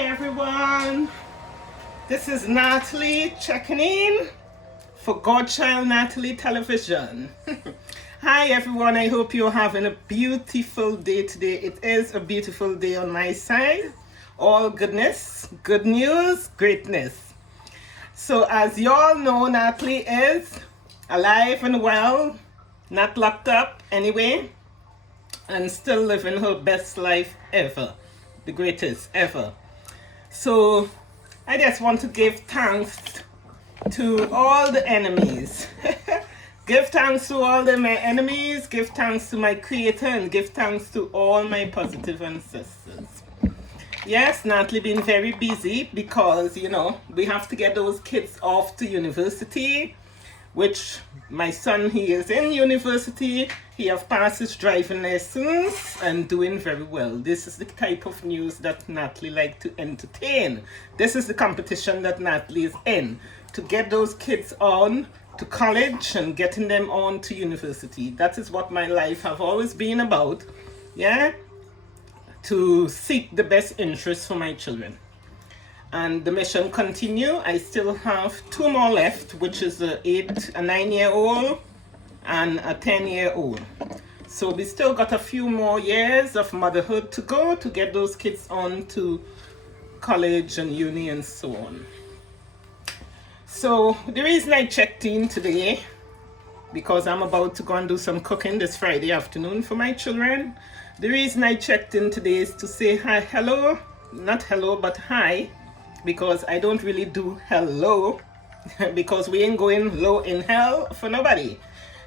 everyone, this is Natalie checking in for Godchild Natalie Television. Hi everyone, I hope you're having a beautiful day today. It is a beautiful day on my side. All goodness, good news, greatness. So as you all know, Natalie is alive and well, not locked up anyway, and still living her best life ever, the greatest ever. So I just want to give thanks to all the enemies. Give thanks to all my enemies, give thanks to my creator, and give thanks to all my positive ancestors. Yes, Natalie been very busy because, we have to get those kids off to university, which my son, he is in university. He have passed his driving lessons and doing very well. This is the type of news that Natalie like to entertain. This is the competition that Natalie is in, to get those kids on to college and getting them on to university. That is what my life have always been about, yeah? To seek the best interest for my children. And the mission continue. I still have 2 more left, which is a 9-year-old and a 10-year-old. So we still got a few more years of motherhood to go to get those kids on to college and uni and so on. So the reason I checked in today, because I'm about to go and do some cooking this Friday afternoon for my children. The reason I checked in today is to say hi, hello, not hello, but hi, because I don't really do hello, because we ain't going low in hell for nobody.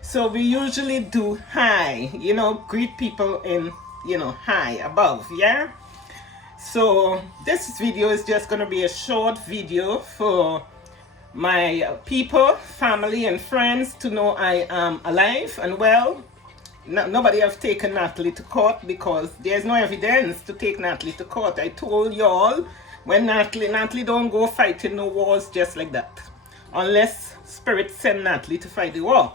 So we usually do hi, greet people in, hi, above, yeah? So this video is just gonna be a short video for my people, family, and friends to know I am alive and well. Nobody have taken Natalie to court because there's no evidence to take Natalie to court. I told y'all, when Natalie don't go fighting no wars just like that, unless spirit send Natalie to fight the war.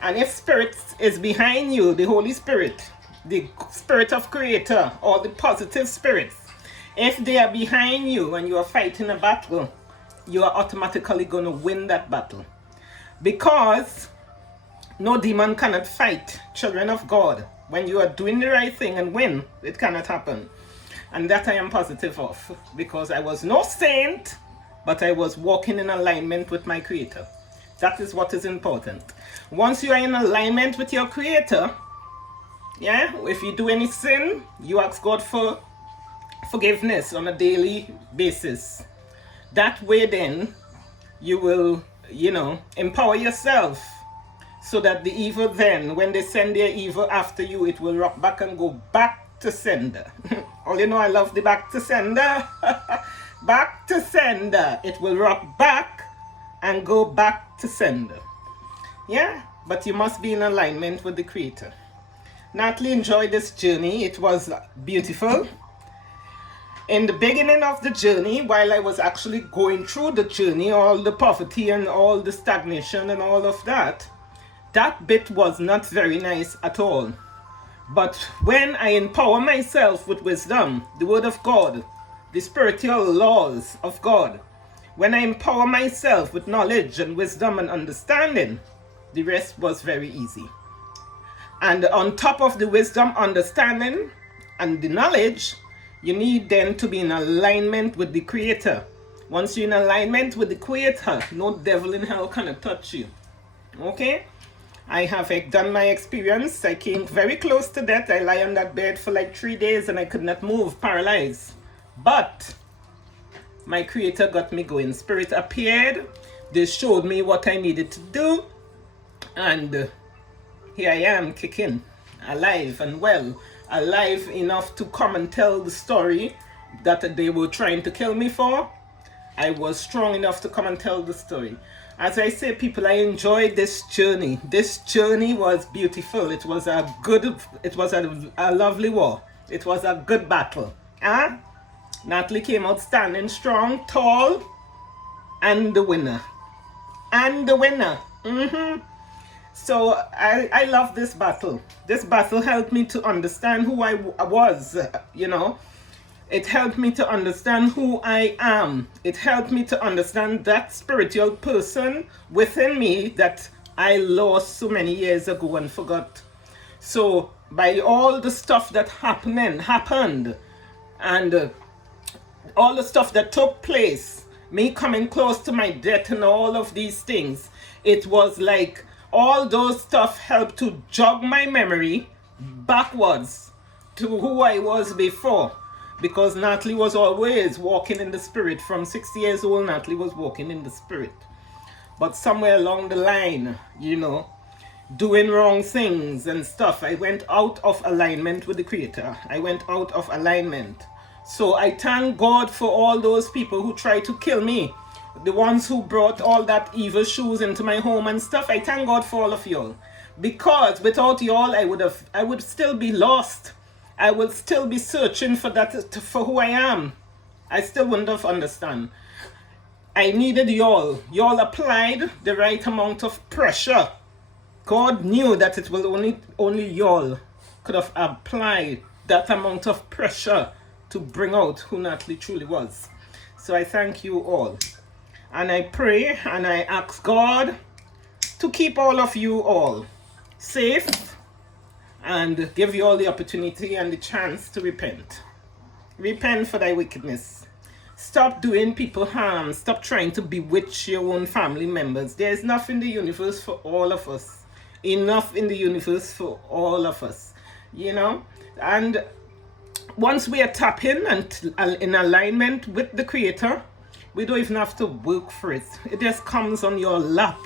And if spirit is behind you, the Holy Spirit, the spirit of creator, or the positive spirits, if they are behind you and you are fighting a battle, you are automatically going to win that battle. Because no demon cannot fight children of God. When you are doing the right thing and win, it cannot happen. And that I am positive of, because I was no saint, but I was walking in alignment with my creator. That is what is important. Once you are in alignment with your creator, yeah, if you do any sin, you ask God for forgiveness on a daily basis. That way then, you will, empower yourself, so that the evil then, when they send their evil after you, it will rock back and go back to sender. All I love the back to sender. Back to sender. It will rock back and go back to sender. Yeah, but you must be in alignment with the creator. Natalie enjoyed this journey. It was beautiful. In the beginning of the journey, while I was actually going through the journey, all the poverty and all the stagnation and all of that, that bit was not very nice at all. But when I empower myself with wisdom, the word of God, the spiritual laws of God, when I empower myself with knowledge and wisdom and understanding, the rest was very easy. And on top of the wisdom, understanding, and the knowledge, you need then to be in alignment with the creator. Once you're in alignment with the creator, no devil in hell can touch you. Okay? I have done my experience. I came very close to death. I lie on that bed for like 3 days and I could not move, paralyzed. But my creator got me going. Spirit appeared. They showed me what I needed to do. And here I am, kicking, alive and well. Alive enough to come and tell the story that they were trying to kill me for. I was strong enough to come and tell the story. As I say, people, I enjoyed this journey. This journey was beautiful. It was a lovely war. It was a good battle. Natalie came out standing strong, tall, and the winner. So I love this battle. This battle helped me to understand who I was, It helped me to understand who I am. It helped me to understand that spiritual person within me that I lost so many years ago and forgot. So by all the stuff that happened, and all the stuff that took place, me coming close to my death and all of these things, it was like all those stuff helped to jog my memory backwards to who I was before. Because Natalie was always walking in the spirit. From 60 years old, Natalie was walking in the spirit. But somewhere along the line, doing wrong things and stuff, I went out of alignment with the Creator. I went out of alignment. So I thank God for all those people who tried to kill me. The ones who brought all that evil shoes into my home and stuff. I thank God for all of y'all. Because without y'all, I would still be lost. I would still be searching for who I am. I still wouldn't have understand. I needed y'all. Y'all applied the right amount of pressure. God knew that it was only y'all could have applied that amount of pressure to bring out who Natalie truly was. So I thank you all. And I pray and I ask God to keep all of you all safe and give you all the opportunity and the chance to repent. Repent for thy wickedness. Stop doing people harm. Stop trying to bewitch your own family members. There is enough in the universe for all of us. Enough in the universe for all of us. And once we are tapping and in alignment with the Creator, we don't even have to work for it. It just comes on your lap.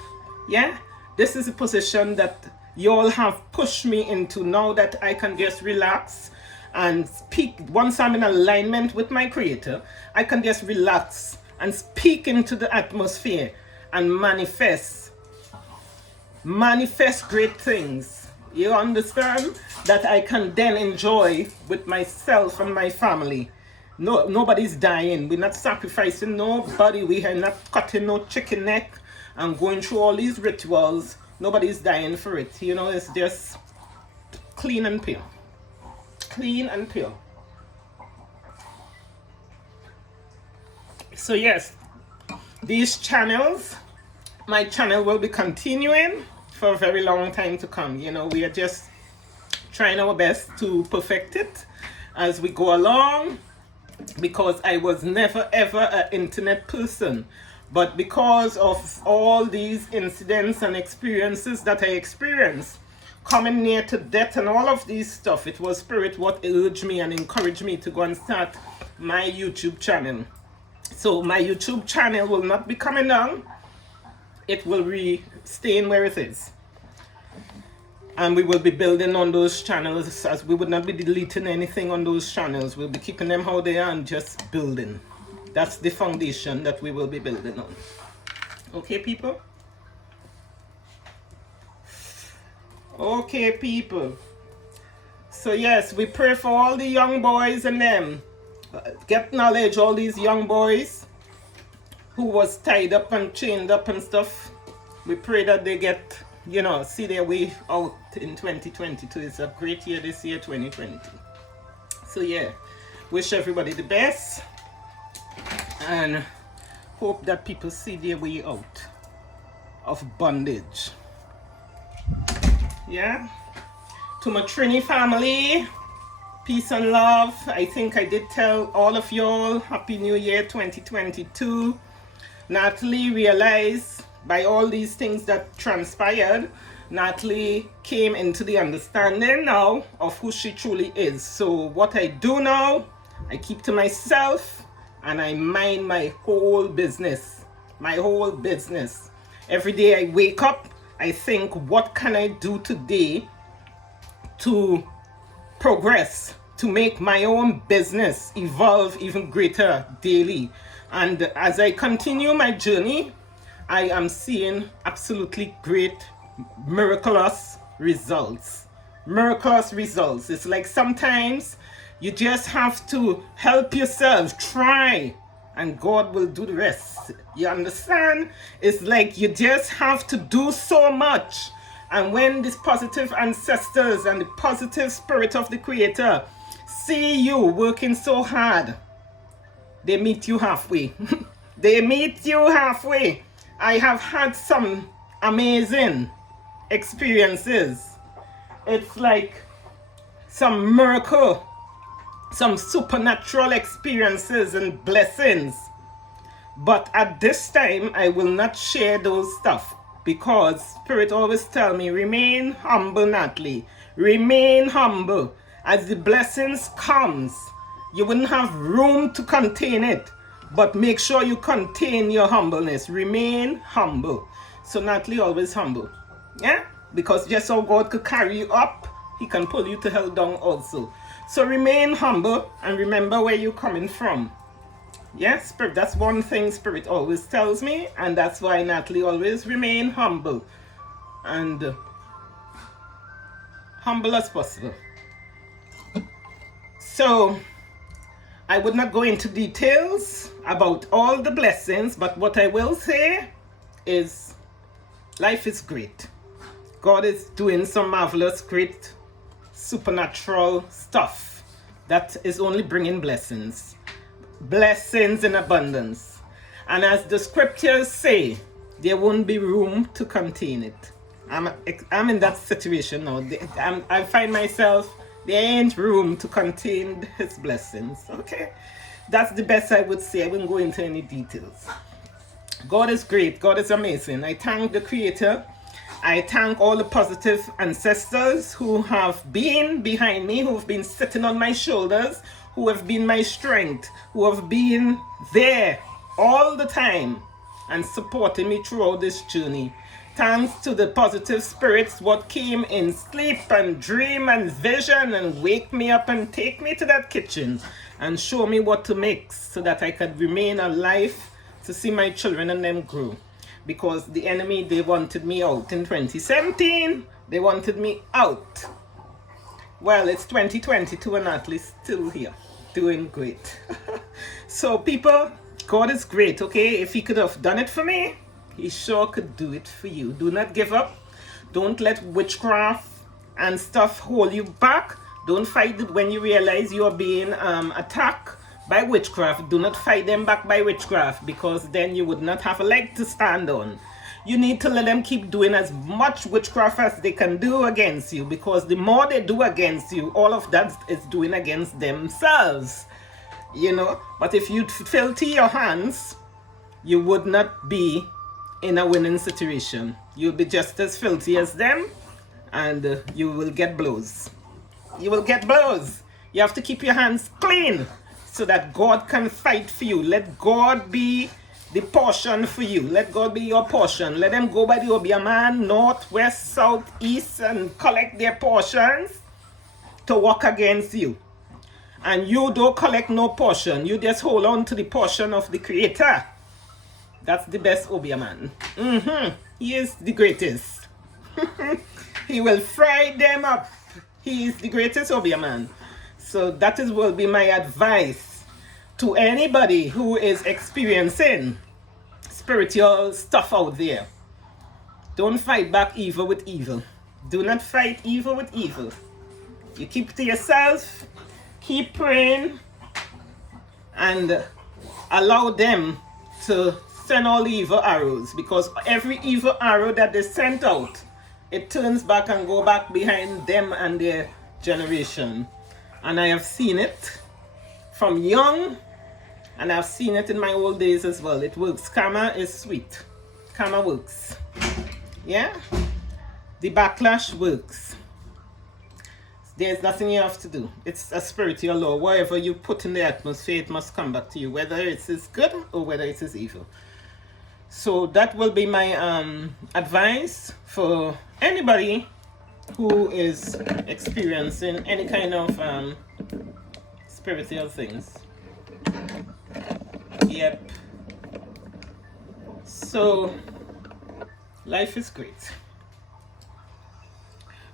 Yeah? This is a position that you all have pushed me into now, that I can just relax and speak. Once I'm in alignment with my Creator, I can just relax and speak into the atmosphere and manifest great things. You understand? That I can then enjoy with myself and my family. No, nobody's dying. We're not sacrificing nobody. We are not cutting no chicken neck and going through all these rituals. Nobody's dying for it. It's just clean and pure. Clean and pure. So yes, these channels, my channel will be continuing for a very long time to come. We are just trying our best to perfect it as we go along, because I was never ever an internet person. But because of all these incidents and experiences that I experienced, coming near to death and all of these stuff, it was Spirit what urged me and encouraged me to go and start my YouTube channel. So my YouTube channel will not be coming down. It will be staying where it is. And we will be building on those channels, as we would not be deleting anything on those channels. We'll be keeping them how they are and just building. That's the foundation that we will be building on. Okay, people? Okay, people. So yes, we pray for all the young boys and them. Get knowledge, all these young boys who was tied up and chained up and stuff. We pray that they get, see their way out in 2022. It's a great year this year, 2020. So yeah, wish everybody the best. And hope that people see their way out of bondage. Yeah? To my Trini family, peace and love. I think I did tell all of y'all Happy New Year 2022. Natalie realized by all these things that transpired, Natalie came into the understanding now of who she truly is. So what I do now, I keep to myself. And I mind my whole business. My whole business. Every day I wake up, I think, what can I do today to progress, to make my own business evolve even greater daily. And as I continue my journey, I am seeing absolutely great, miraculous results. Miraculous results. It's like sometimes you just have to help yourself, try, and God will do the rest. You understand? It's like you just have to do so much. And when these positive ancestors and the positive spirit of the Creator see you working so hard, they meet you halfway. They meet you halfway. I have had some amazing experiences. It's like some miracle, some supernatural experiences and blessings. But at this time, I will not share those stuff because Spirit always tell me, remain humble, Natalie. Remain humble. As the blessings comes, you wouldn't have room to contain it. But make sure you contain your humbleness. Remain humble. So Natalie always humble. Yeah? Because just how God could carry you up, he can pull you to hell down also. So remain humble and remember where you're coming from. Yes, Spirit, that's one thing Spirit always tells me, and that's why Natalie always remain humble and humble as possible. So I would not go into details about all the blessings, but what I will say is life is great. God is doing some marvelous, great, supernatural stuff that is only bringing blessings. Blessings in abundance. And as the scriptures say, there won't be room to contain it. I'm in that situation now. I find myself, there ain't room to contain his blessings. Okay? That's the best I would say. I wouldn't go into any details. God is great. God is amazing. I thank the Creator. I thank all the positive ancestors who have been behind me, who have been sitting on my shoulders, who have been my strength, who have been there all the time and supporting me throughout this journey. Thanks to the positive spirits what came in sleep and dream and vision and wake me up and take me to that kitchen and show me what to mix so that I could remain alive to see my children and them grow. Because the enemy, they wanted me out in 2017. They wanted me out. Well, it's 2022 and Natalie's still here, doing great. So people, God is great, okay? If he could have done it for me, he sure could do it for you. Do not give up. Don't let witchcraft and stuff hold you back. Don't fight it when you realize you are being attacked by witchcraft. Do not fight them back by witchcraft, because then you would not have a leg to stand on. You need to let them keep doing as much witchcraft as they can do against you, because the more they do against you, all of that is doing against themselves. You know, but if you filthy your hands, you would not be in a winning situation. You'll be just as filthy as them, and you will get blows. You will get blows. You have to keep your hands clean so that God can fight for you. Let God be the portion for you. Let God be your portion. Let them go by the Obiaman, north, west, south, east, and collect their portions to work against you. And you don't collect no portion. You just hold on to the portion of the Creator. That's the best Obiaman. He is the greatest. He will fry them up. He is the greatest Obiaman. So that will be my advice to anybody who is experiencing spiritual stuff out there. Don't fight back evil with evil. Do not fight evil with evil. You keep to yourself, keep praying, and allow them to send all the evil arrows, because every evil arrow that they sent out, it turns back and go back behind them and their generation. And I have seen it from young, and I've seen it in my old days as well. It works. Karma is sweet. Karma works. Yeah? The backlash works. There's nothing you have to do. It's a spiritual law. Whatever you put in the atmosphere, it must come back to you, whether it is good or whether it is evil. So that will be my advice for anybody who is experiencing any kind of spiritual things. Yep. So life is great.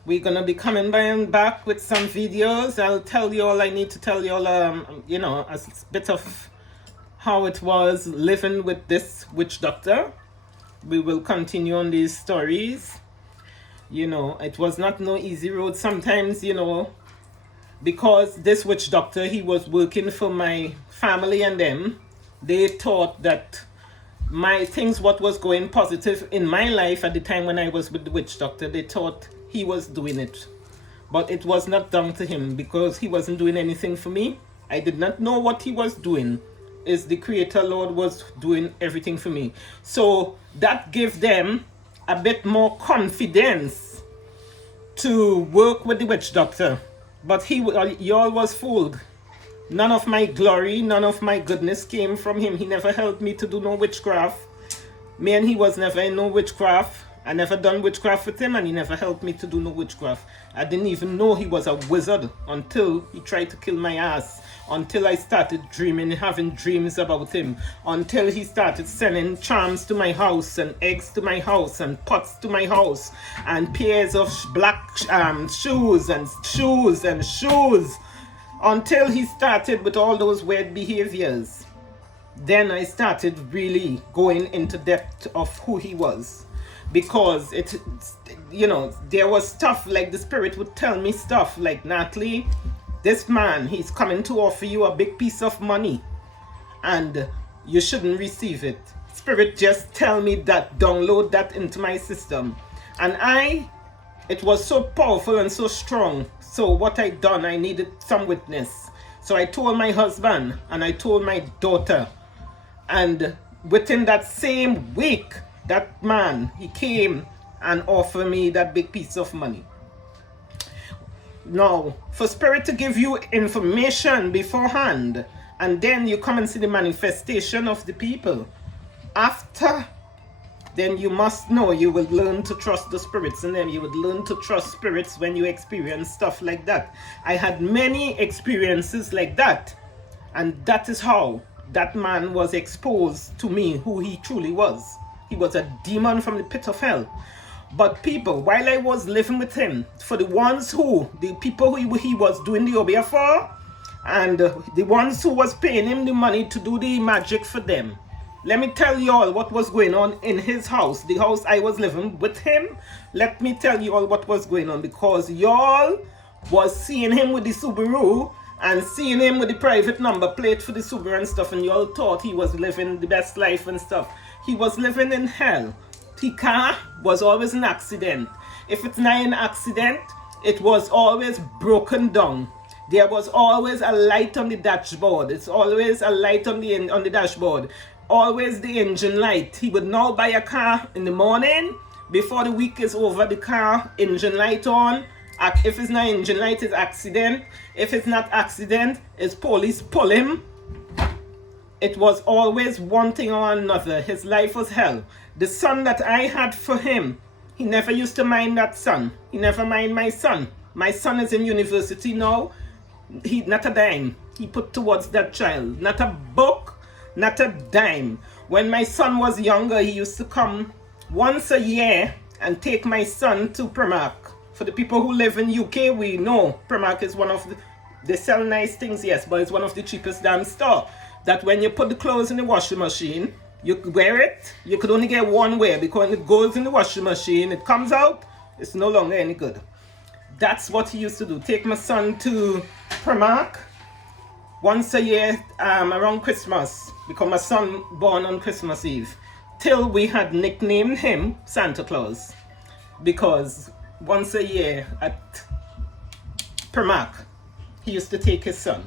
We're gonna be coming back with some videos. I'll tell you all I need to tell you all, you know, a bit of how it was living with this witch doctor. We will continue on these stories. You know, it was not no easy road. Sometimes, you know, because this witch doctor, he was working for my family and them. They thought that my things, what was going positive in my life at the time when I was with the witch doctor, they thought he was doing it. But it was not down to him, because he wasn't doing anything for me. I did not know what he was doing. Is the Creator Lord was doing everything for me. So that gave them a bit more confidence to work with the witch doctor. But y'all was fooled. None of my glory, none of my goodness came from him. He never helped me to do no witchcraft. Me and he was never in no witchcraft. I never done witchcraft with him, and he never helped me to do no witchcraft. I didn't even know he was a wizard until he tried to kill my ass. Until I started dreaming, having dreams about him. Until he started sending charms to my house, and eggs to my house, and pots to my house, and pairs of black shoes, and shoes, and shoes. Until he started with all those weird behaviors. Then I started really going into depth of who he was. Because there was stuff like the spirit would tell me stuff like, Natalie, this man, he's coming to offer you a big piece of money and you shouldn't receive it. Spirit just tell me that, download that into my system. And it was so powerful and so strong. So what I done, I needed some witness. So I told my husband and I told my daughter. And within that same week, that man, he came and offered me that big piece of money. Now, for spirit to give you information beforehand, and then you come and see the manifestation of the people after, then you must know, you will learn to trust the spirits in them. You would learn to trust spirits when you experience stuff like that. I had many experiences like that, and that is how that man was exposed to me, who he truly was. He was a demon from the pit of hell. But people, while I was living with him, for the people who he was doing the obia for, and the ones who was paying him the money to do the magic for them, let me tell you all what was going on in his house, the house I was living with him. Let me tell you all what was going on, because y'all was seeing him with the Subaru and seeing him with the private number plate for the Subaru and stuff, and y'all thought he was living the best life and stuff. He was living in hell. His car was always an accident. If it's not an accident, it was always broken down. There was always a light on the dashboard. It's always a light on the dashboard. Always the engine light. He would now buy a car in the morning. Before the week is over, the car engine light on. If it's not engine light, it's accident. If it's not accident, it's police pull him. It was always one thing or another. His life was hell. The son that I had for him, he never used to mind that son. He never mind my son. My son is in university now. He not a dime he put towards that child. Not a book, not a dime. When my son was younger, he used to come once a year and take my son to Primark. For the people who live in UK, we know Primark is one of they sell nice things, yes, but it's one of the cheapest damn store. That when you put the clothes in the washing machine, you wear it, you could only get one wear, because when it goes in the washing machine, it comes out, it's no longer any good. That's what he used to do. Take my son to Primark once a year around Christmas, because my son born on Christmas Eve, till we had nicknamed him Santa Claus, because once a year at Primark, he used to take his son.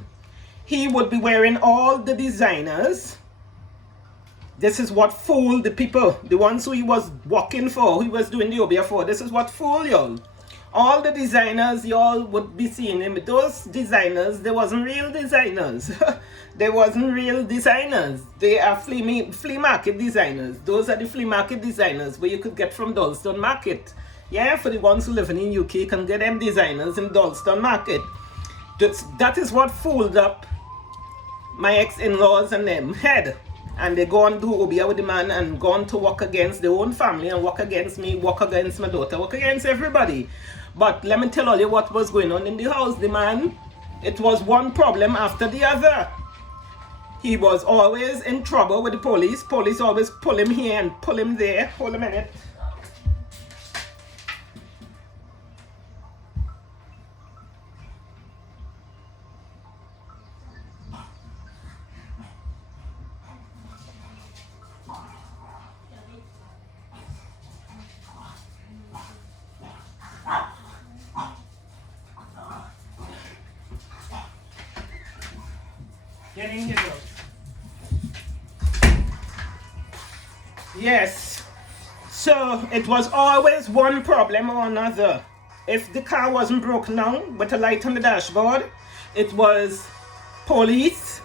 He would be wearing all the designers. This is what fooled the people, the ones who he was working for, who he was doing the obia for. This is what fooled y'all. All the designers, y'all would be seeing him. Those designers, they wasn't real designers. They wasn't real designers. They are flea market designers. Those are the flea market designers where you could get from Dalston Market. Yeah, for the ones who live in UK, you can get them designers in Dalston Market. That is what fooled up my ex-in-laws and them head. And they go and do obia with the man and go on to work against their own family and work against me, work against my daughter, work against everybody. But let me tell you what was going on in the house. The man, it was one problem after the other. He was always in trouble with the police. Police always pull him here and pull him there. Hold a minute. Getting it out. Yes. So it was always one problem or another. If the car wasn't broken down with a light on the dashboard, it was police.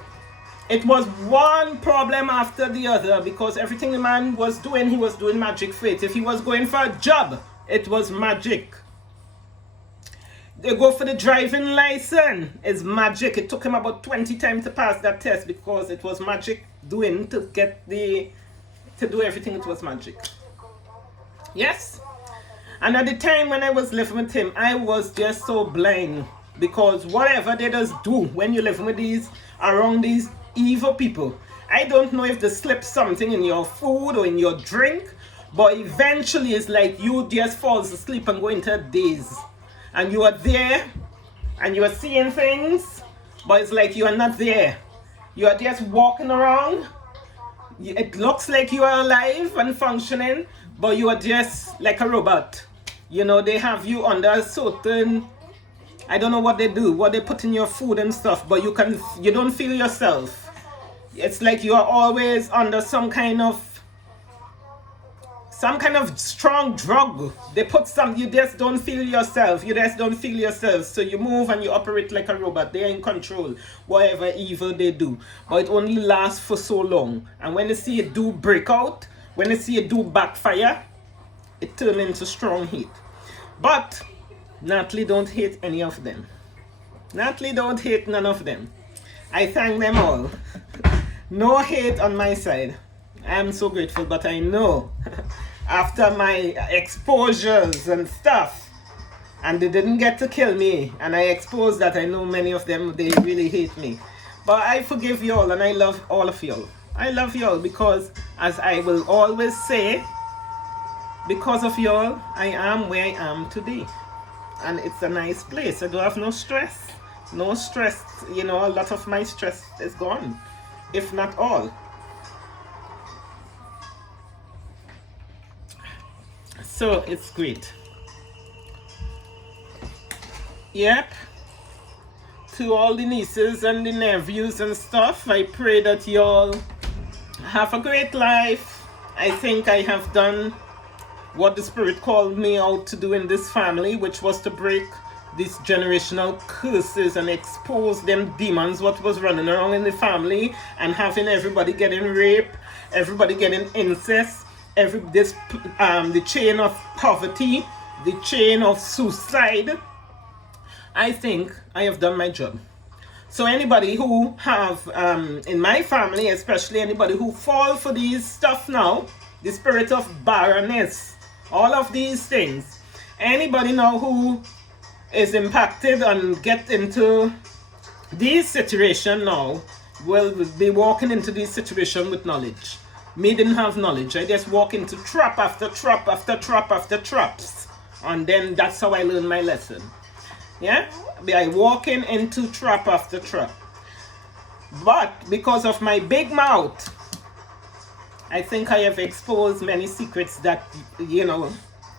It was one problem after the other because everything the man was doing, he was doing magic for it. If he was going for a job, it was magic. They go for the driving license, it's magic. It took him about 20 times to pass that test because it was magic doing to do everything. It was magic. Yes. And at the time when I was living with him, I was just so blind because whatever they just do when you're living with around these evil people, I don't know if they slip something in your food or in your drink, but eventually it's like you just fall asleep and go into a daze. And you are there and you are seeing things, but it's like you are not there. You are just walking around. It looks like you are alive and functioning, but you are just like a robot. You know, they have you under a certain, I don't know what they do, what they put in your food and stuff, but you don't feel yourself. It's like you are always under some kind of strong drug. They put you just don't feel yourself. You just don't feel yourself. So you move and you operate like a robot. They're in control, whatever evil they do. But it only lasts for so long. And when they see it do break out, when they see it do backfire, it turns into strong hate. But Natalie don't hate any of them. Natalie don't hate none of them. I thank them all. No hate on my side. I am so grateful, but I know after my exposures and stuff, and they didn't get to kill me, and I exposed that, I know many of them, they really hate me. But I forgive you all, and I love all of y'all. I love y'all because, as I will always say, because of y'all, I am where I am today. And it's a nice place. I don't have no stress. No stress. You know, a lot of my stress is gone, if not all. So it's great. Yep. To all the nieces and the nephews and stuff, I pray that y'all have a great life. I think I have done what the Spirit called me out to do in this family, which was to break these generational curses and expose them demons, what was running around in the family, and having everybody getting raped, everybody getting incest, the chain of poverty, the chain of suicide. I think I have done my job. So anybody who have in my family, especially anybody who fall for these stuff now, the spirit of barrenness, all of these things, anybody now who is impacted and get into this situation now will be walking into this situation with knowledge. Me didn't have knowledge. I just walk into trap after trap after trap after traps. And then that's how I learned my lesson. Yeah? By walking into trap after trap. But because of my big mouth, I think I have exposed many secrets that, you know,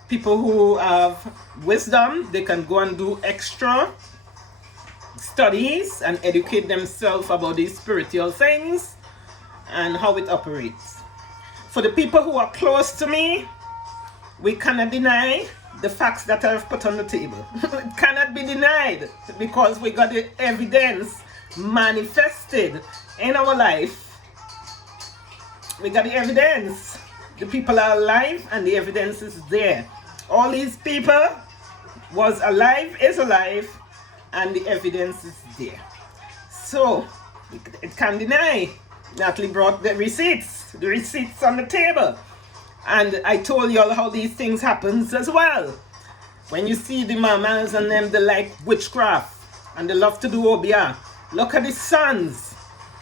people who have wisdom, they can go and do extra studies and educate themselves about these spiritual things and how it operates. For the people who are close to me, we cannot deny the facts that I have put on the table. It cannot be denied because we got the evidence manifested in our life. We got the evidence. The people are alive and the evidence is there. All these people was alive, is alive, and the evidence is there. So, it can't deny. Natalie brought the receipts on the table. And I told y'all how these things happens as well. When you see the mamas and them, they like witchcraft and they love to do obia. Look at the sons.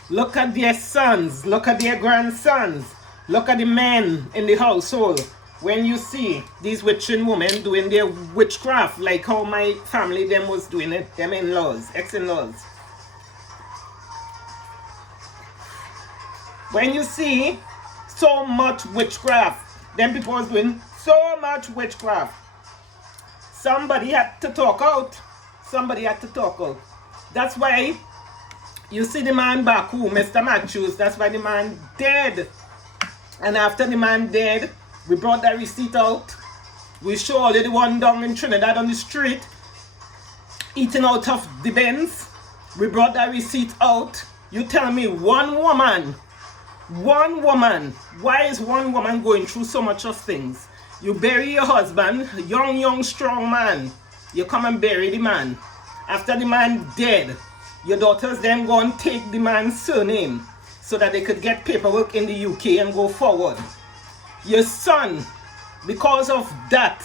Look at their sons. Look at their grandsons. Look at the men in the household. When you see these witching women doing their witchcraft, like how my family them was doing it, them in-laws, ex-in-laws. When you see so much witchcraft, them people was doing so much witchcraft, somebody had to talk out. Somebody had to talk out. That's why You see the man back who, Mr. Matthews, that's why the man dead. And after the man dead, we brought that receipt out. We show all the one down in Trinidad on the street, eating out of the bins. We brought that receipt out. You tell me one woman, why is one woman going through so much of things? You bury your husband, young, strong man. You come and bury the man. After the man dead, your daughters then go and take the man's surname so that they could get paperwork in the UK and go forward. Your son, because of that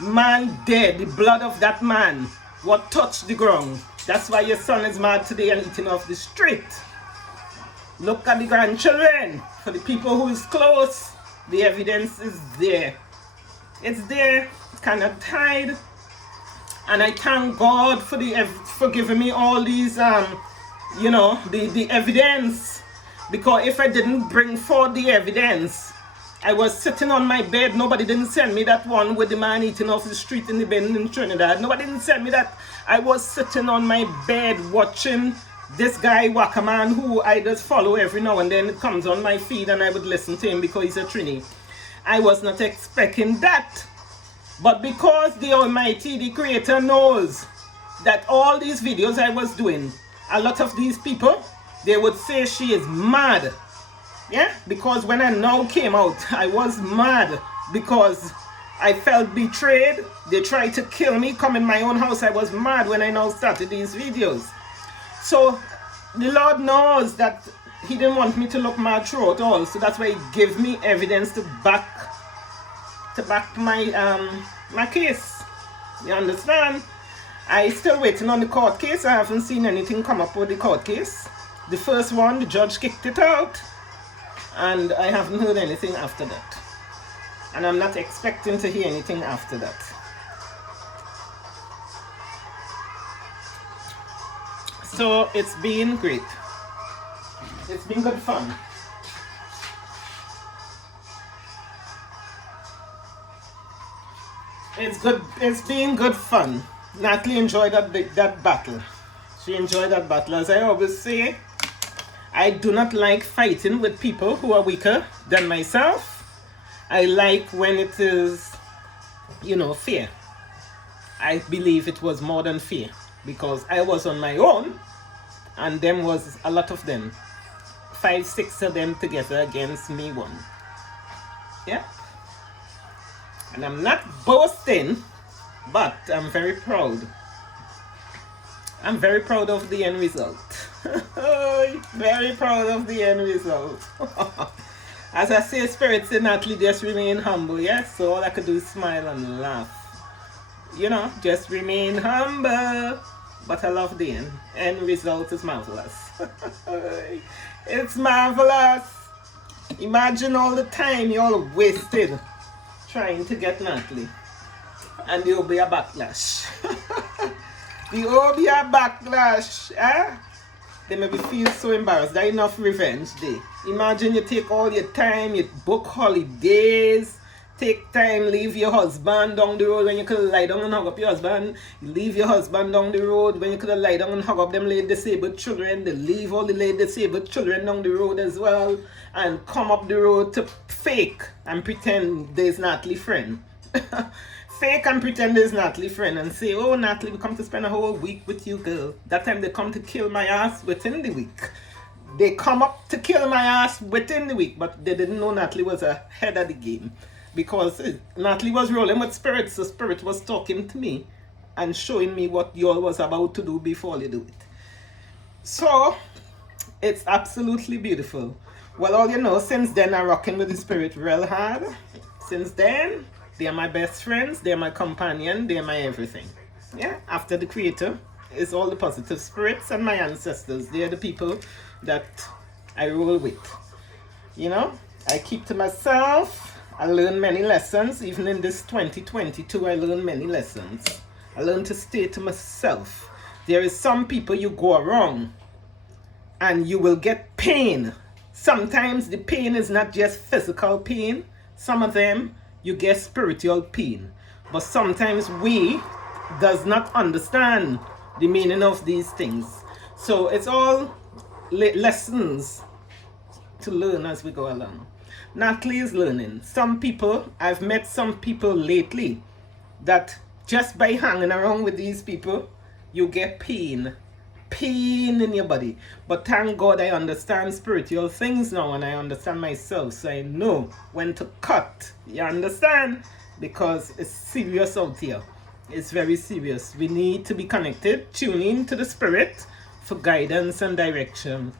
man dead, the blood of that man, what touched the ground. That's why your son is mad today and eating off the street. Look at the grandchildren. For the people who is close, the evidence is there. It's there. It's kind of tied. And I thank God for giving me all these, the evidence. Because if I didn't bring forth the evidence, I was sitting on my bed. Nobody didn't send me that one with the man eating off the street in the bin in Trinidad. Nobody didn't send me that. I was sitting on my bed watching this guy Wakaman, who I just follow every now and then. It comes on my feed and I would listen to him because he's a Trini. I was not expecting that. But because the Almighty, the Creator, knows that all these videos I was doing, a lot of these people, they would say she is mad. Yeah, because when I now came out, I was mad because I felt betrayed. They tried to kill me, come in my own house. I was mad when I now started these videos. So the Lord knows that He didn't want me to look mad throughout all. So that's why He gave me evidence to back my case. You understand? I still waiting on the court case. I haven't seen anything come up with the court case. The first one, the judge kicked it out. And I haven't heard anything after that. And I'm not expecting to hear anything after that. So it's been great. It's been good fun. It's been good fun. Natalie enjoyed that battle. She enjoyed that battle. As I always say, I do not like fighting with people who are weaker than myself. I like when it is, fair. I believe it was more than fair because I was on my own and them was a lot of them. 5, 6 of them together against me one. Yeah. And I'm not boasting, but I'm very proud. I'm very proud of the end result. Very proud of the end result. As I say, spirits in Natalie, just remain humble, yes? So all I could do is smile and laugh. Just remain humble. But I love the end. End result is marvelous. It's marvelous. Imagine all the time you all wasted trying to get Natalie. And there will be a backlash. There will be a backlash. Eh? They maybe feel so embarrassed. That's enough revenge day. Imagine you take all your time, you book holidays, take time, leave your husband down the road when you could lie down and hug up your husband. You leave your husband down the road when you could lie down and hug up them late disabled children. They leave all the late disabled children down the road as well and come up the road to fake and pretend there's Natalie friend. Fake and pretend there's Natalie friend and say, oh Natalie, we come to spend a whole week with you, girl. That time they come to kill my ass within the week. They come up to kill my ass within the week, but they didn't know Natalie was ahead of the game. Because Natalie was rolling with spirit, so spirit was talking to me and showing me what y'all was about to do before you do it. So, it's absolutely beautiful. Well, all you know, since then I'm rocking with the spirit real hard. Since then, they are my best friends, they are my companion, they are my everything. Yeah, after the Creator is all the positive spirits and my ancestors. They are the people that I roll with. I keep to myself. I learned many lessons. Even in this 2022, I learned many lessons. I learned to stay to myself. There is some people you go around and you will get pain. Sometimes the pain is not just physical pain. Some of them you get spiritual pain. But sometimes we does not understand the meaning of these things. So it's all lessons to learn as we go along. Natalie is learning. Some people, I've met some people lately that just by hanging around with these people, you get pain in your body. But thank God I understand spiritual things now, and I understand myself, so I know when to cut. You understand? Because it's serious out here. It's very serious. We need to be connected, tune in to the spirit for guidance and direction.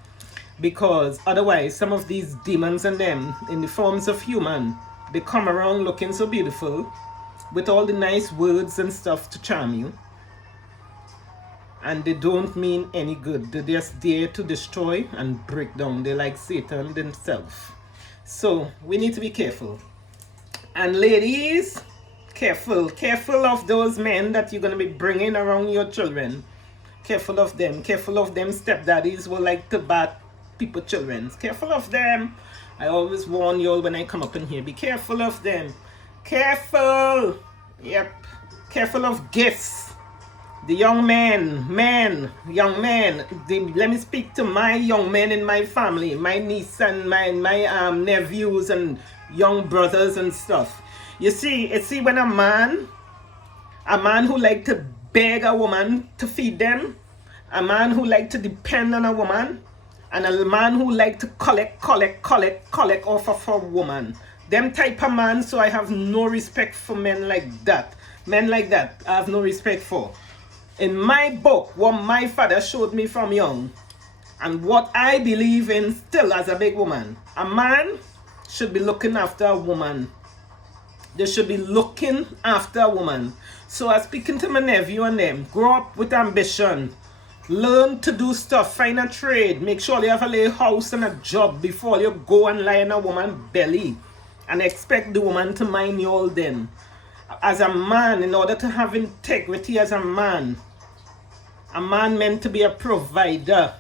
Because otherwise, some of these demons and them, in the forms of human, they come around looking so beautiful with all the nice words and stuff to charm you, and they don't mean any good. They're just there to destroy and break down. They're like Satan themselves. So we need to be careful. And ladies, careful of those men that you're going to be bringing around your children. Careful of them stepdaddies who like to bat people children. Careful of them. I always warn you all when I come up in here, be careful of them. Careful. Yep. Careful of gifts. The young young men. Let me speak to my young men in my family, my niece and my nephews and young brothers and stuff. You see when a man who like to beg a woman to feed them, a man who like to depend on a woman, and a man who like to collect off of a woman. Them type of man, so I have no respect for men like that. Men like that, I have no respect for. In my book, what my father showed me from young, and what I believe in still as a big woman, a man should be looking after a woman. They should be looking after a woman. So I was speaking to my nephew and them, grow up with ambition. Learn to do stuff, find a trade, make sure you have a little house and a job before you go and lie in a woman's belly and expect the woman to mind you all then. As a man, in order to have integrity as a man meant to be a provider.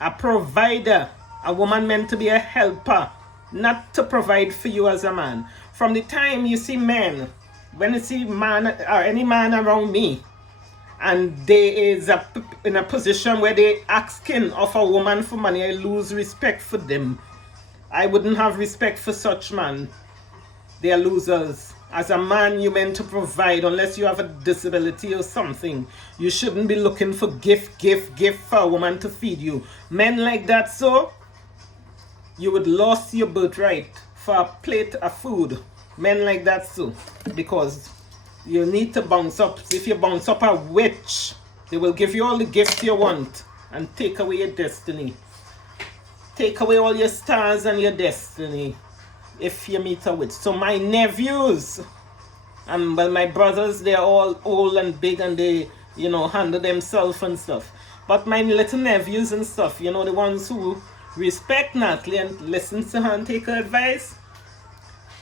A woman meant to be a helper, not to provide for you as a man. From the time you see men, when you see man or any man around me, and they is in a position where they asking of a woman for money, I lose respect for them. I wouldn't have respect for such man. They are losers. As a man, you meant to provide, unless you have a disability or something. You shouldn't be looking for gift for a woman to feed you. Men like that, so you would lose your birthright for a plate of food. Men like that, so because you need to bounce up. If you bounce up a witch, they will give you all the gifts you want and take away your destiny. Take away all your stars and your destiny if you meet a witch. So my nephews and my brothers, they're all old and big and they, handle themselves and stuff. But my little nephews and stuff, the ones who respect Natalie and listen to her and take her advice,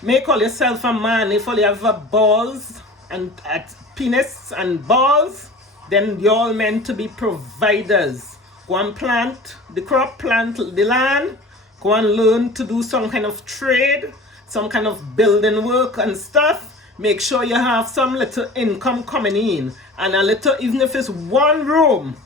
make all yourself a man. If all you have balls and penis and balls, then you're all meant to be providers. Go and plant the crop, plant the land, go and learn to do some kind of trade, some kind of building work and stuff. Make sure you have some little income coming in, and a little, even if it's one room,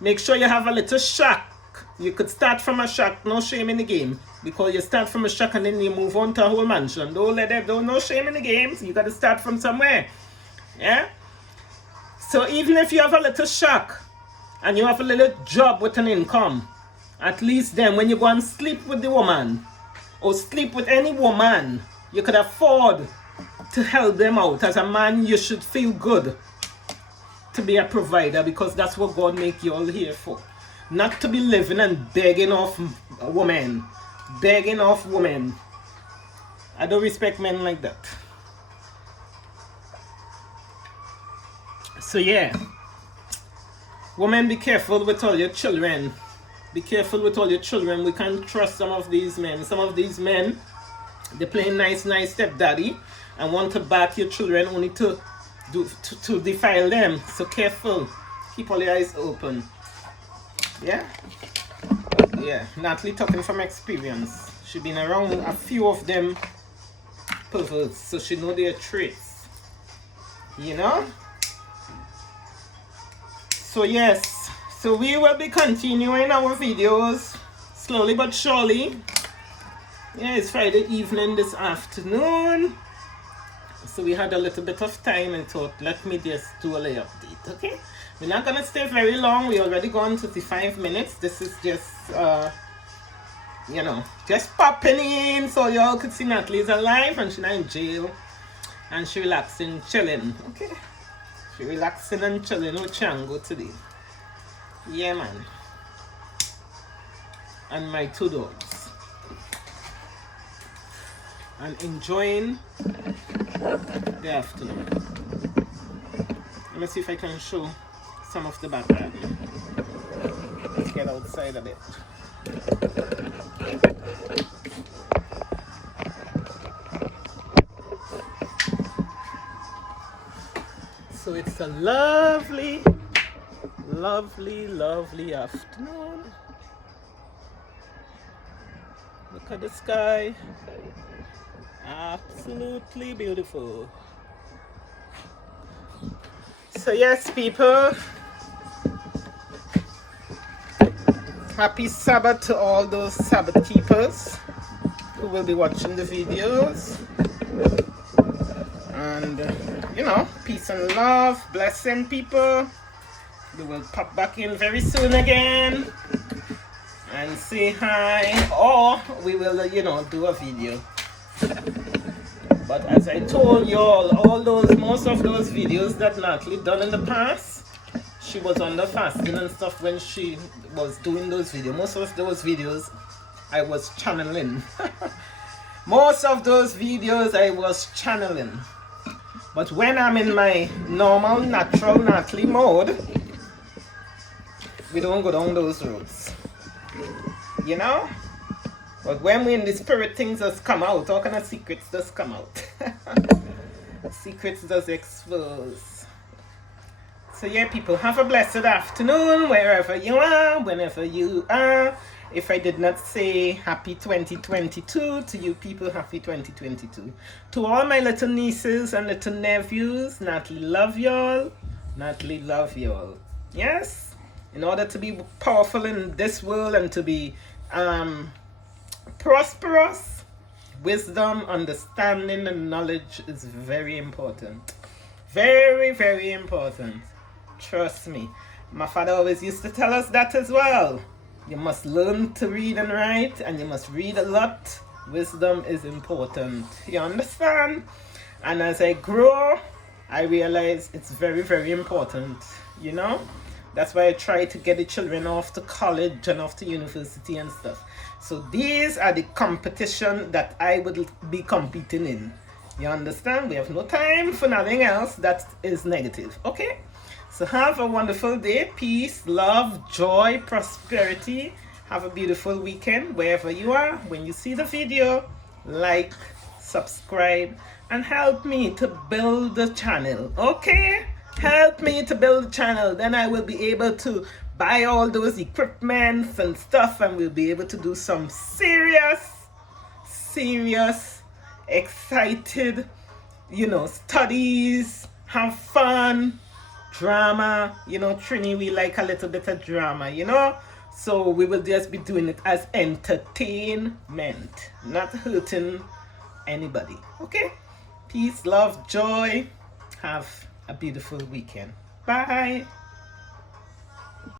make sure you have a little shack. You could start from a shack, no shame in the game, because you start from a shack and then you move on to a whole mansion. No shame in the game. You got to start from somewhere. Yeah. So even if you have a little shack and you have a little job with an income, at least then when you go and sleep with the woman or sleep with any woman, you could afford to help them out. As a man, you should feel good to be a provider, because that's what God make you all here for. Not to be living and begging off women. Begging off women. I don't respect men like that. So yeah. Women, be careful with all your children. Be careful with all your children. We can't trust some of these men. Some of these men, they play nice stepdaddy and want to back your children only to defile them. So careful. Keep all your eyes open. Yeah? Yeah. Natalie talking from experience. She been around a few of them perverts, so she know their traits. So yes. So we will be continuing our videos slowly but surely. Yeah, it's Friday evening this afternoon. So we had a little bit of time and thought, let me just do a little update, okay? We're not gonna stay very long. We already gone 35 minutes. This is just, you know, just popping in so y'all could see Natalie's alive and she's not in jail. And she relaxing, chilling, okay? She relaxing and chilling with Chango today. Yeah, man. And my 2 dogs. And enjoying the afternoon. Let me see if I can show some of the background. Let's get outside a bit. So it's a lovely, lovely, lovely afternoon. Look at the sky. Absolutely beautiful. So yes, people, happy Sabbath to all those Sabbath keepers who will be watching the videos. And you know, peace and love, blessing, people. We will pop back in very soon again and say hi, or we will, you know, do a video. But as I told y'all, most of those videos that Natalie done in the past, she was under fasting and stuff when she was doing those videos. Most of those videos I was channeling. Most of those videos I was channeling. But when I'm in my normal, natural Natalie mode, we don't go down those roads. You know? But when we're in the spirit, things just come out. All kind of secrets just come out. Secrets just expose. So yeah, people, have a blessed afternoon wherever you are, whenever you are. If I did not say happy 2022 to you people, happy 2022. To all my little nieces and little nephews, Natalie love y'all. Natalie love y'all. Yes? In order to be powerful in this world and to be prosperous, wisdom, understanding, and knowledge is very important. Very, very important. Trust me. My father always used to tell us that as well. You must learn to read and write, and you must read a lot. Wisdom is important. You understand? And as I grow, I realize it's very, very important. You know? That's why I try to get the children off to college and off to university and stuff. So these are the competition that I would be competing in. You understand? We have no time for nothing else that is negative. Okay? So have a wonderful day. Peace, love, joy, prosperity. Have a beautiful weekend wherever you are. When you see the video, like, subscribe, and help me to build the channel. Okay? Help me to build the channel. Then I will be able to buy all those equipments and stuff, and we'll be able to do some serious, excited, you know, studies, have fun, drama. You know, Trini, we like a little bit of drama, you know? So we will just be doing it as entertainment, not hurting anybody. Okay? Peace, love, joy. Have a beautiful weekend. Bye.